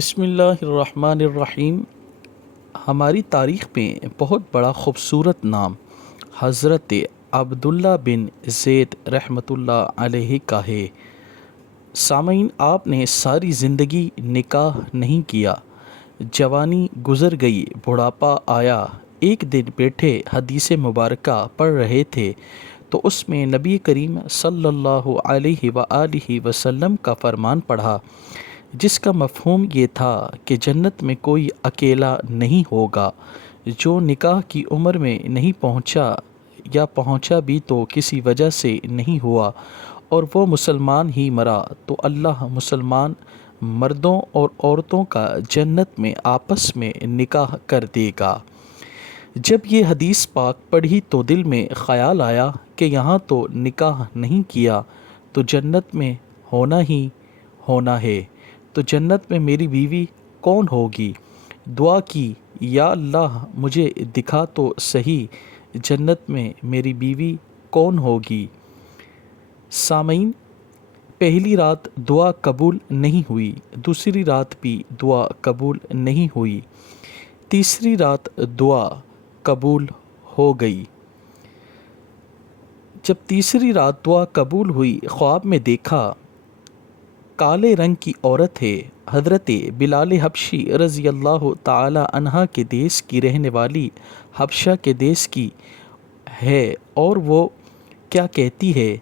بسم اللہ الرحمن الرحیم۔ ہماری تاریخ میں بہت بڑا خوبصورت نام حضرت عبداللہ بن زید رحمۃ اللہ علیہ کا ہے۔ سامعین، آپ نے ساری زندگی نکاح نہیں کیا، جوانی گزر گئی، بڑھاپا آیا، ایک دن بیٹھے حدیث مبارکہ پڑھ رہے تھے تو اس میں نبی کریم صلی اللہ علیہ وآلہ وسلم کا فرمان پڑھا، جس کا مفہوم یہ تھا کہ جنت میں کوئی اکیلا نہیں ہوگا۔ جو نکاح کی عمر میں نہیں پہنچا یا پہنچا بھی تو کسی وجہ سے نہیں ہوا اور وہ مسلمان ہی مرا تو اللہ مسلمان مردوں اور عورتوں کا جنت میں آپس میں نکاح کر دے گا۔ جب یہ حدیث پاک پڑھی تو دل میں خیال آیا کہ یہاں تو نکاح نہیں کیا تو جنت میں ہونا ہی ہونا ہے، تو جنت میں میری بیوی کون ہوگی؟ دعا کی، یا اللہ مجھے دکھا تو صحیح جنت میں میری بیوی کون ہوگی۔ سامعین، پہلی رات دعا قبول نہیں ہوئی، دوسری رات بھی دعا قبول نہیں ہوئی، تیسری رات دعا قبول ہو گئی۔ جب تیسری رات دعا قبول ہوئی، خواب میں دیکھا کالے رنگ کی عورت ہے، حضرت بلال حبشی رضی اللہ تعالی عنہ کے دیس کی رہنے والی حبشہ کے دیس کی ہے، اور وہ کیا کہتی ہے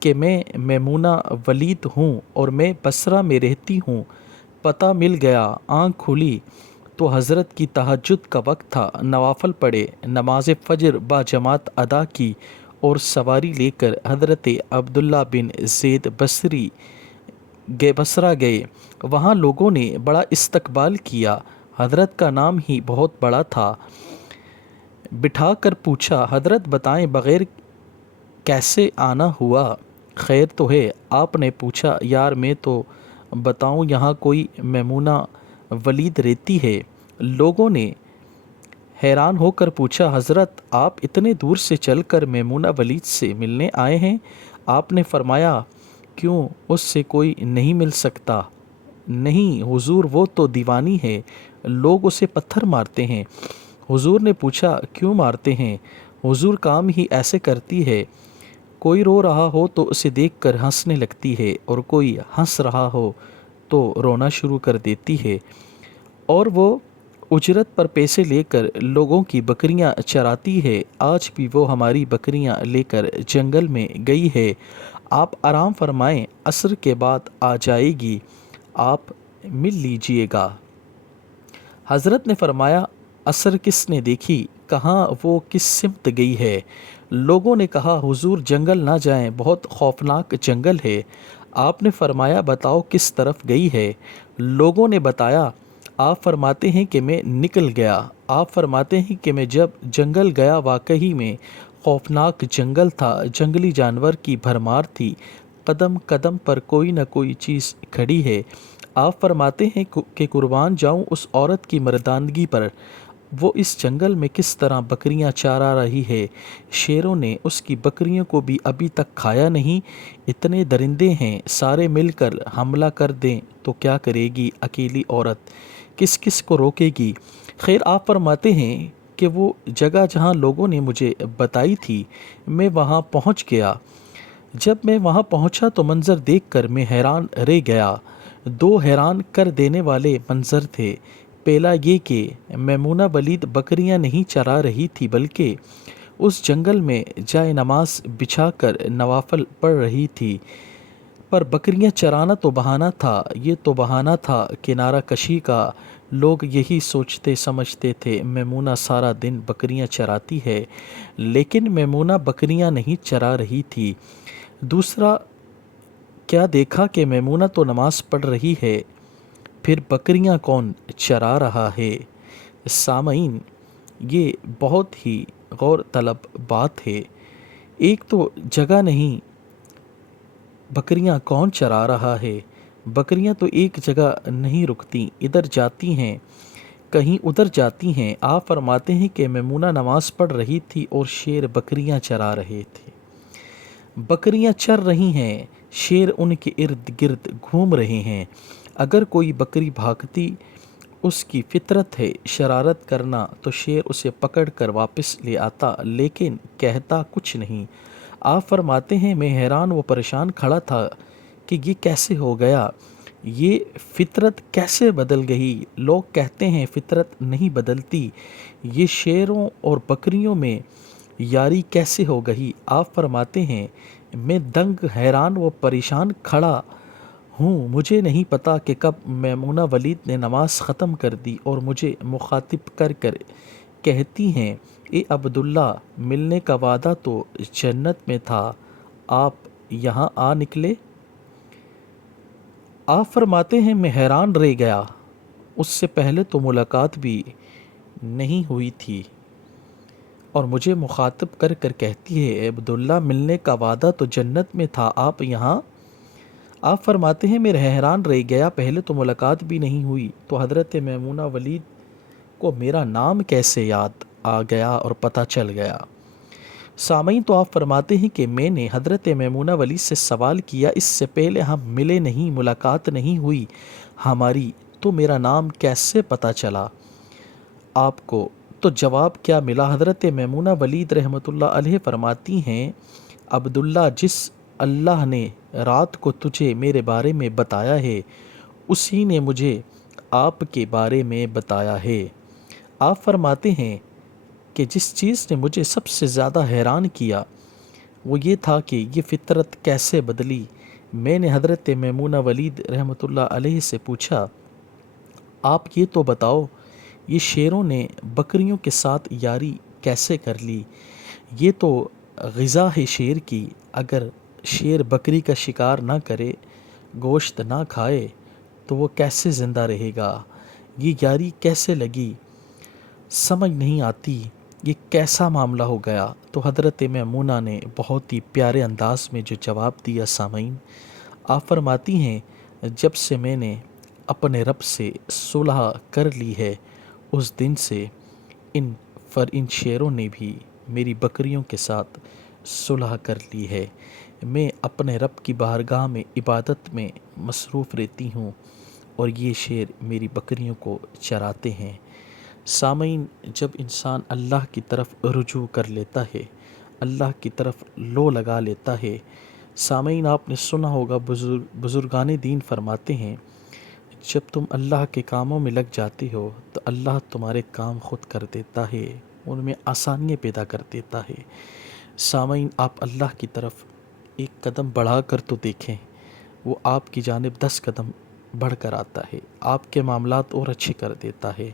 کہ میں میمونہ ولید ہوں اور میں بصرہ میں رہتی ہوں۔ پتہ مل گیا، آنکھ کھلی تو حضرت کی تہجد کا وقت تھا، نوافل پڑھے، نماز فجر با جماعت ادا کی اور سواری لے کر حضرت عبداللہ بن زید بصرہ گئے۔ وہاں لوگوں نے بڑا استقبال کیا، حضرت کا نام ہی بہت بڑا تھا۔ بٹھا کر پوچھا، حضرت بتائیں بغیر کیسے آنا ہوا؟ خیر تو ہے؟ آپ نے پوچھا، یار میں تو بتاؤں، یہاں کوئی میمونہ ولید رہتی ہے۔ لوگوں نے حیران ہو کر پوچھا، حضرت آپ اتنے دور سے چل کر میمونہ ولید سے ملنے آئے ہیں؟ آپ نے فرمایا، کیوں، اس سے کوئی نہیں مل سکتا؟ نہیں حضور، وہ تو دیوانی ہے، لوگ اسے پتھر مارتے ہیں۔ حضور نے پوچھا، کیوں مارتے ہیں؟ حضور کام ہی ایسے کرتی ہے، کوئی رو رہا ہو تو اسے دیکھ کر ہنسنے لگتی ہے اور کوئی ہنس رہا ہو تو رونا شروع کر دیتی ہے، اور وہ اجرت پر پیسے لے کر لوگوں کی بکریاں چراتی ہے۔ آج بھی وہ ہماری بکریاں لے کر جنگل میں گئی ہے، آپ آرام فرمائیں، عصر کے بعد آ جائے گی، آپ مل لیجئے گا۔ حضرت نے فرمایا، عصر کس نے دیکھی؟ کہاں وہ کس سمت گئی ہے؟ لوگوں نے کہا، حضور جنگل نہ جائیں، بہت خوفناک جنگل ہے۔ آپ نے فرمایا، بتاؤ کس طرف گئی ہے؟ لوگوں نے بتایا۔ آپ فرماتے ہیں کہ میں نکل گیا۔ آپ فرماتے ہیں کہ میں جب جنگل گیا واقعی میں خوفناک جنگل تھا، جنگلی جانور کی بھرمار تھی، قدم قدم پر کوئی نہ کوئی چیز کھڑی ہے۔ آپ فرماتے ہیں کہ قربان جاؤں اس عورت کی مردانگی پر، وہ اس جنگل میں کس طرح بکریاں چارا رہی ہے، شیروں نے اس کی بکریوں کو بھی ابھی تک کھایا نہیں، اتنے درندے ہیں، سارے مل کر حملہ کر دیں تو کیا کرے گی اکیلی عورت، کس کس کو روکے گی؟ خیر، آپ فرماتے ہیں کہ وہ جگہ جہاں لوگوں نے مجھے بتائی تھی، میں وہاں پہنچ گیا۔ جب میں وہاں پہنچا تو منظر دیکھ کر میں حیران رہ گیا۔ دو حیران کر دینے والے منظر تھے۔ پہلا یہ کہ میمونہ ولید بکریاں نہیں چرا رہی تھی، بلکہ اس جنگل میں جائے نماز بچھا کر نوافل پڑھ رہی تھی۔ پر بکریاں چرانا تو بہانہ تھا، یہ تو بہانہ تھا کنارہ کشی کا۔ لوگ یہی سوچتے سمجھتے تھے میمونہ سارا دن بکریاں چراتی ہے، لیکن میمونہ بکریاں نہیں چرا رہی تھی۔ دوسرا کیا دیکھا کہ میمونہ تو نماز پڑھ رہی ہے، پھر بکریاں کون چرا رہا ہے؟ سامعین، یہ بہت ہی غور طلب بات ہے۔ ایک تو جگہ نہیں، بکریاں کون چرا رہا ہے؟ بکریاں تو ایک جگہ نہیں رکتی، ادھر جاتی ہیں، کہیں ادھر جاتی ہیں۔ آپ فرماتے ہیں کہ میمونہ نماز پڑھ رہی تھی اور شیر بکریاں چرا رہے تھے۔ بکریاں چر رہی ہیں، شیر ان کے ارد گرد گھوم رہے ہیں۔ اگر کوئی بکری بھاگتی اس کی فطرت ہے شرارت کرنا تو شیر اسے پکڑ کر واپس لے آتا لیکن کہتا کچھ نہیں۔ آپ فرماتے ہیں میں حیران و پریشان کھڑا تھا کہ یہ کیسے ہو گیا، یہ فطرت کیسے بدل گئی؟ لوگ کہتے ہیں فطرت نہیں بدلتی، یہ شیروں اور بکریوں میں یاری کیسے ہو گئی؟ آپ فرماتے ہیں میں دنگ حیران و پریشان کھڑا ہوں، مجھے نہیں پتا کہ کب میمونہ ولید نے نماز ختم کر دی اور مجھے مخاطب کر کر کہتی ہیں اے عبداللہ ملنے کا وعدہ تو جنت میں تھا، آپ یہاں آ نکلے۔ آپ فرماتے ہیں میں حیران رہ گیا، اس سے پہلے تو ملاقات بھی نہیں ہوئی تھی اور مجھے مخاطب کر کر کہتی ہے اے عبداللہ ملنے کا وعدہ تو جنت میں تھا، آپ یہاں۔ آپ فرماتے ہیں میں حیران رہ گیا، پہلے تو ملاقات بھی نہیں ہوئی تو حضرت میمونہ ولید کو میرا نام کیسے یاد آ گیا اور پتہ چل گیا؟ سامعین تو آپ فرماتے ہیں کہ میں نے حضرت میمونہ ولید سے سوال کیا اس سے پہلے ہم ملے نہیں، ملاقات نہیں ہوئی ہماری، تو میرا نام کیسے پتہ چلا آپ کو؟ تو جواب کیا ملا؟ حضرت میمونہ ولید رحمۃ اللہ علیہ فرماتی ہیں عبداللہ جس اللہ نے رات کو تجھے میرے بارے میں بتایا ہے اسی نے مجھے آپ کے بارے میں بتایا ہے۔ آپ فرماتے ہیں کہ جس چیز نے مجھے سب سے زیادہ حیران کیا وہ یہ تھا کہ یہ فطرت کیسے بدلی۔ میں نے حضرت میمونہ ولید رحمۃ اللہ علیہ سے پوچھا آپ یہ تو بتاؤ یہ شیروں نے بکریوں کے ساتھ یاری کیسے کر لی؟ یہ تو غذا ہے شیر کی، اگر شیر بکری کا شکار نہ کرے، گوشت نہ کھائے تو وہ کیسے زندہ رہے گا؟ یہ یاری کیسے لگی؟ سمجھ نہیں آتی یہ کیسا معاملہ ہو گیا؟ تو حضرت میمونہ نے بہت ہی پیارے انداز میں جو جواب دیا سامعین، آپ فرماتی ہیں جب سے میں نے اپنے رب سے صلح کر لی ہے اس دن سے ان شیروں نے بھی میری بکریوں کے ساتھ صلح کر لی ہے، میں اپنے رب کی بارگاہ میں عبادت میں مصروف رہتی ہوں اور یہ شیر میری بکریوں کو چراتے ہیں۔ سامعین جب انسان اللہ کی طرف رجوع کر لیتا ہے، اللہ کی طرف لو لگا لیتا ہے، سامعین آپ نے سنا ہوگا بزرگان دین فرماتے ہیں جب تم اللہ کے کاموں میں لگ جاتے ہو تو اللہ تمہارے کام خود کر دیتا ہے، ان میں آسانیاں پیدا کر دیتا ہے۔ سامعین آپ اللہ کی طرف ایک قدم بڑھا کر تو دیکھیں، وہ آپ کی جانب 10 قدم بڑھ کر آتا ہے، آپ کے معاملات اور اچھے کر دیتا ہے۔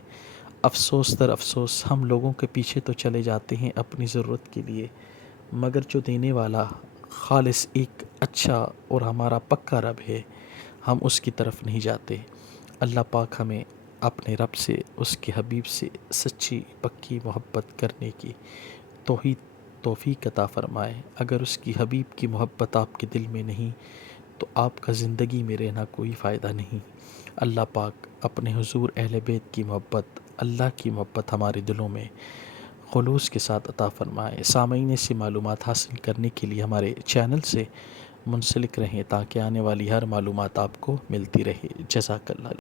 افسوس در افسوس ہم لوگوں کے پیچھے تو چلے جاتے ہیں اپنی ضرورت کے لیے، مگر جو دینے والا خالص ایک اچھا اور ہمارا پکا رب ہے ہم اس کی طرف نہیں جاتے۔ اللہ پاک ہمیں اپنے رب سے، اس کے حبیب سے سچی پکی محبت کرنے کی توفیق عطا فرمائے۔ اگر اس کی حبیب کی محبت آپ کے دل میں نہیں تو آپ کا زندگی میں رہنا کوئی فائدہ نہیں۔ اللہ پاک اپنے حضور اہل بیت کی محبت، اللہ کی محبت ہمارے دلوں میں خلوص کے ساتھ عطا فرمائے۔ سامعین سے معلومات حاصل کرنے کے لیے ہمارے چینل سے منسلک رہیں تاکہ آنے والی ہر معلومات آپ کو ملتی رہے۔ جزاک اللہ۔